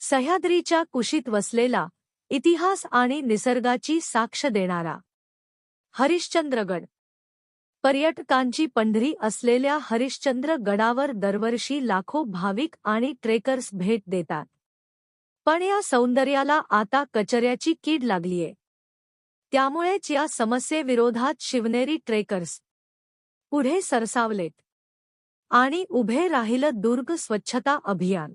सह्याद्रीच्या कुशीत वसलेला, इतिहास आणि निसर्गाची साक्ष देणारा हरिश्चंद्रगड. पर्यटकांची पंढरी असलेल्या हरिश्चंद्र गडावर दरवर्षी लाखो भाविक आणि ट्रेकर्स भेट देतात. पण या सौंदर्याला आता कचऱ्याची कीड लागलीये. त्यामुळेच या समस्येविरोधात शिवनेरी ट्रेकर्स पुढे सरसावलेत आणि उभे राहिलं दुर्ग स्वच्छता अभियान.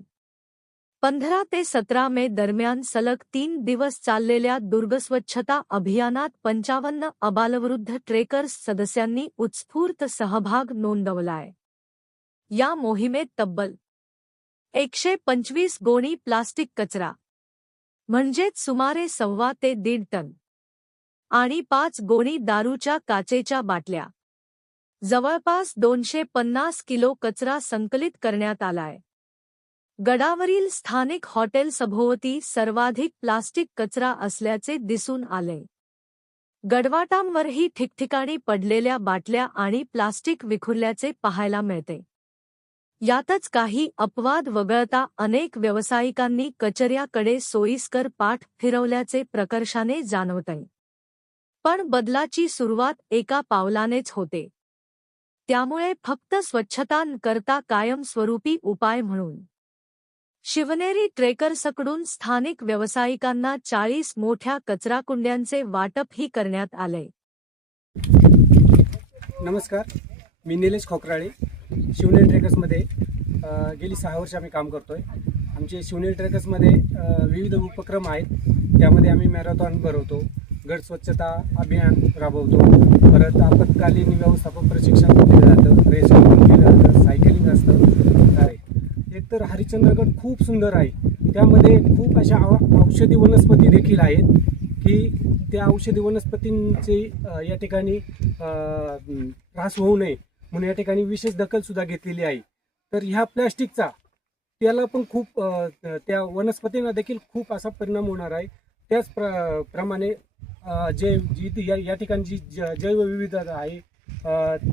15 ते 17 मे दरम्यान सलग 3 दिवस चाललेल्या दुर्ग स्वच्छता अभियानात 55 अबालवृद्ध ट्रेकर्स सदस्यांनी उत्स्फूर्त सहभाग नोंदवलाय. या मोहिमेत तब्बल 125 गोणी प्लास्टिक कचरा, म्हणजेच सुमारे 1.25 ते 1.5 टन, आणि 5 गोणी दारूच्या काचेच्या बाटल्या, जवळपास 250 किलो कचरा संकलित करण्यात आलाय. गडावरील स्थानिक हॉटेल्सभोवती सर्वाधिक प्लास्टिक कचरा असल्याचे दिसून आले. गडवाटांवरही ठिकठिकाणी पडलेल्या बाटल्या आणि प्लास्टिक विखुरल्याचे पाहायला मिळते. यातच काही अपवाद वगळता अनेक व्यावसायिकांनी कचऱ्याकडे सोयीस्कर पाठ फिरवल्याचे प्रकर्षाने जाणवतंय. पण बदलाची सुरुवात एका पावलानेच होते. त्यामुळे फक्त स्वच्छता न करता कायमस्वरूपी उपाय म्हणून शिवनेरी ट्रेकर्सकडून स्थानिक व्यावसायिकांना 40 मोठ्या कचराकुंड्यांचे वाटपही करण्यात आले. नमस्कार, मी निलेश खोकराळे. शिवनेरी ट्रेकर्समध्ये गेली 6 वर्ष आम्ही काम करतोय. आमचे शिवनेरी ट्रेकर्समध्ये विविध उपक्रम आहेत. त्यामध्ये आम्ही मॅरेथॉन भरवतो, गड स्वच्छता अभियान राबवतो, परत आपत्कालीन व्यवस्थापन प्रशिक्षण दिलं जातं, रेसिंग केलं जातं, सायकलिंग असतं. एकतर हरिश्चंद्रगड खूप सुंदर आहे. त्यामध्ये खूप अशा औषधी वनस्पती देखील आहेत की त्या औषधी वनस्पतींचे या ठिकाणी त्रास होऊ नये म्हणून या ठिकाणी विशेष दखलसुद्धा घेतलेली आहे. तर ह्या प्लॅस्टिकचा त्याला पण खूप त्या वनस्पतींना देखील खूप असा परिणाम होणार आहे. त्याच प्रमाणे या ठिकाणी जी जैवविविधता आहे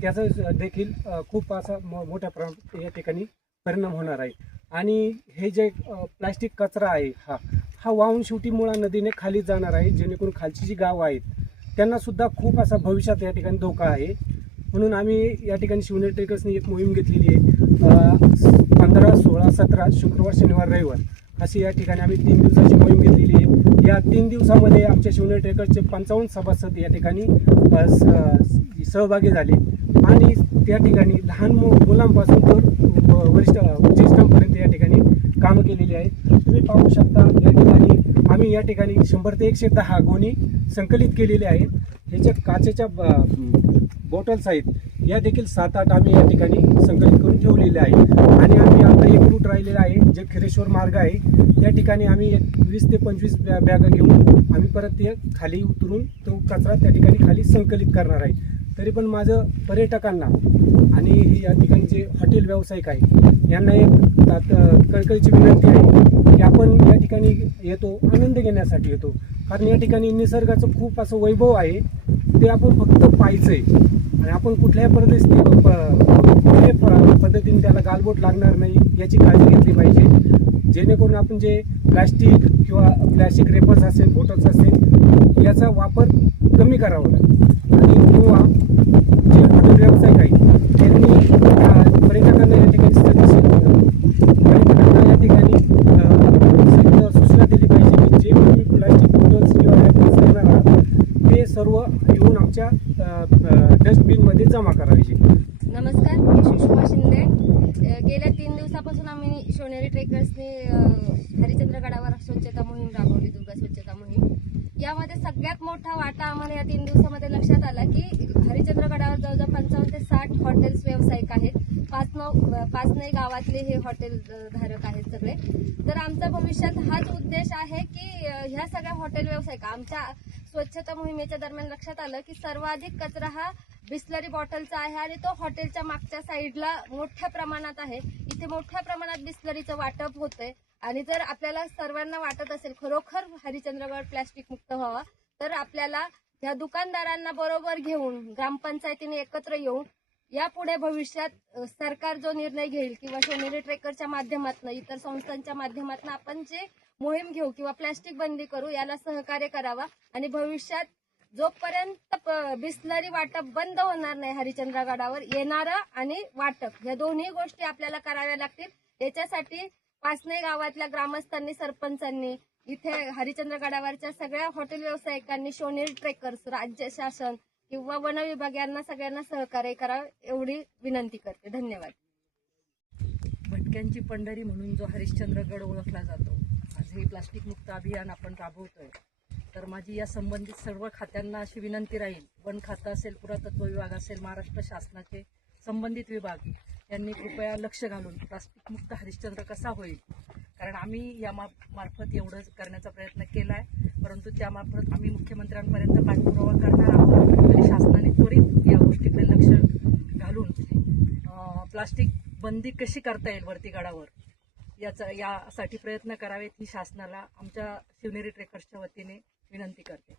त्याचा देखील खूप असा मोठ्या प्रमाणात या ठिकाणी परिणाम होणार आहे. आणि हे जे प्लास्टिक कचरा आहे हा वाहून शेवटी मुळा नदीने खाली जाणार आहे, जेणेकरून खालची जी गावं आहेत त्यांनासुद्धा खूप असा भविष्यात या ठिकाणी धोका आहे. म्हणून आम्ही या ठिकाणी शिवनेरी ट्रेकर्सने एक मोहीम घेतलेली आहे. 15, 16, 17 शुक्रवार, शनिवार, रविवार अशी या ठिकाणी आम्ही 3 दिवसाची मोहीम घेतलेली आहे. या 3 दिवसामध्ये आमच्या शिवनेरी ट्रेकर्सचे 55 सभासद या ठिकाणी सहभागी झाले आणि त्या ठिकाणी लहान मुलांपासून तर ज्येष्ठांपर्यंत या ठिकाणी कामं केलेली आहेत. तुम्ही पाहू शकता या ठिकाणी आम्ही या ठिकाणी 100 ते 110 गोणी संकलित केलेल्या आहेत. हे जे काचेच्या बॉटल्स आहेत या देखील 7-8 आम्ही या ठिकाणी संकलित करून ठेवलेले आहे. आणि आम्ही आता एक रूट राहिलेला आहे जे खिरेश्वर मार्ग आहे. त्या ठिकाणी आम्ही 20 ते 25 बॅगा घेऊन आम्ही परत ते खाली उतरून तो कचरा त्या ठिकाणी खाली संकलित करणार आहे. तरी पण माझं पर्यटकांना आणि या ठिकाणी जे हॉटेल व्यावसायिक आहे यांना एक कळकळीची विनंती आहे की आपण या ठिकाणी येतो आनंद घेण्यासाठी येतो. कारण या ठिकाणी निसर्गाचं खूप असं वैभव आहे, ते आपण फक्त पाहायचंय आणि आपण कुठल्याही पद्धतीने त्याला गालबोट लागणार नाही याची काळजी घेतली पाहिजे. जेणेकरून आपण जे प्लॅस्टिक किंवा प्लॅस्टिक रेपर्स असेल, बॉटल्स असेल याचा वापर कमी करावा. आणि किंवा जे हॉटेल व्यावसायिक आहे त्यांनी पर्यटकांना या ठिकाणी सूचना दिली पाहिजे की जे तुम्ही प्लॅस्टिक बॉटल्स किंवा रॅपर्स करणार आहात ते सर्व येऊन आमच्या डस्टबिनमध्ये जमा करायचे. नमस्कार, मी सुषमा शिंदे. गेल्या 3 दिवसापासून आम्ही शिवनेरी ट्रेकर्सने हरिश्चंद्रगडावर स्वच्छता मोहीम राबवली, दुर्ग स्वच्छता मोहीम. यामध्ये सगळ्यात मोठा वाटा आम्हाला या 3 दिवसामध्ये लक्षात आला की हरिश्चंद्रगडावर जवळजवळ 55 ते 60 हॉटेल्स व्यावसायिक आहेत. 5 गावातले हे हॉटेल धारक आहेत सगळे. तर आमचा भविष्यात हाच उद्देश आहे की ह्या सगळ्या हॉटेल व्यावसायिक आमच्या स्वच्छता मोहिमेच्या दरम्यान लक्षात आलं की सर्वाधिक कचरा हा बिस्लरी बॉटलचा आहे आणि तो हॉटेलच्या मागच्या साईडला मोठ्या प्रमाणात आहे. इथे मोठ्या प्रमाणात बिस्लरीचं वाटप होतंय आणि जर आपल्याला सर्वांना वाटत असेल खरोखर हरिश्चंद्रगड प्लॅस्टिक मुक्त व्हावा तर आपल्याला ह्या दुकानदारांना बरोबर घेऊन ग्रामपंचायतीने एकत्र येऊन यापुढे भविष्यात सरकार जो निर्णय घेईल किंवा शिवनेरी ट्रेकरच्या माध्यमातून इतर संस्थांच्या माध्यमातून आपण जे मोहीम घेऊ किंवा प्लॅस्टिक बंदी करू याला सहकार्य करावा आणि भविष्यात जोपर्यंत बिस्लरी वाटप बंद होणार नाही हरिश्चंद्रगडावर येणारं आणि वाटप या दोन्ही गोष्टी आपल्याला कराव्या लागतील। याच्यासाठी पाचने गावातल्या ग्रामस्थांनी सरपंचांनी इथे हरिश्चंद्रगडावरच्या सगळ्या हॉटेल व्यावसायिकांनी शिवनेरी ट्रेकर्स राज्य शासन किंवा वन विभाग यांना सगळ्यांना सहकार्य करावं एवढी विनंती करते। धन्यवाद। भटक्यांची पंढरी म्हणून जो हरिश्चंद्रगड ओळखला जातो, आज हे प्लास्टिक मुक्त अभियान आपण राबवतोय, तर माझी या संबंधित सर्व खात्यांना अशी विनंती राहील, वन खातं असेल, पुरातत्व विभाग असेल, महाराष्ट्र शासनाचे संबंधित विभाग यांनी कृपया लक्ष घालून प्लास्टिक मुक्त हरिश्चंद्र कसा होईल, कारण आम्ही या मार्फत एवढं करण्याचा प्रयत्न केला आहे, परंतु त्यामार्फत आम्ही मुख्यमंत्र्यांपर्यंत पाठपुरावा करणार आहोत आणि शासनाने त्वरित या गोष्टीकडे लक्ष घालून प्लास्टिक बंदी कशी करता येईल वरती गडावर यासाठी प्रयत्न करावेत ही शासनाला आमच्या शिवनेरी ट्रेकर्सच्या वतीने विनंती करते।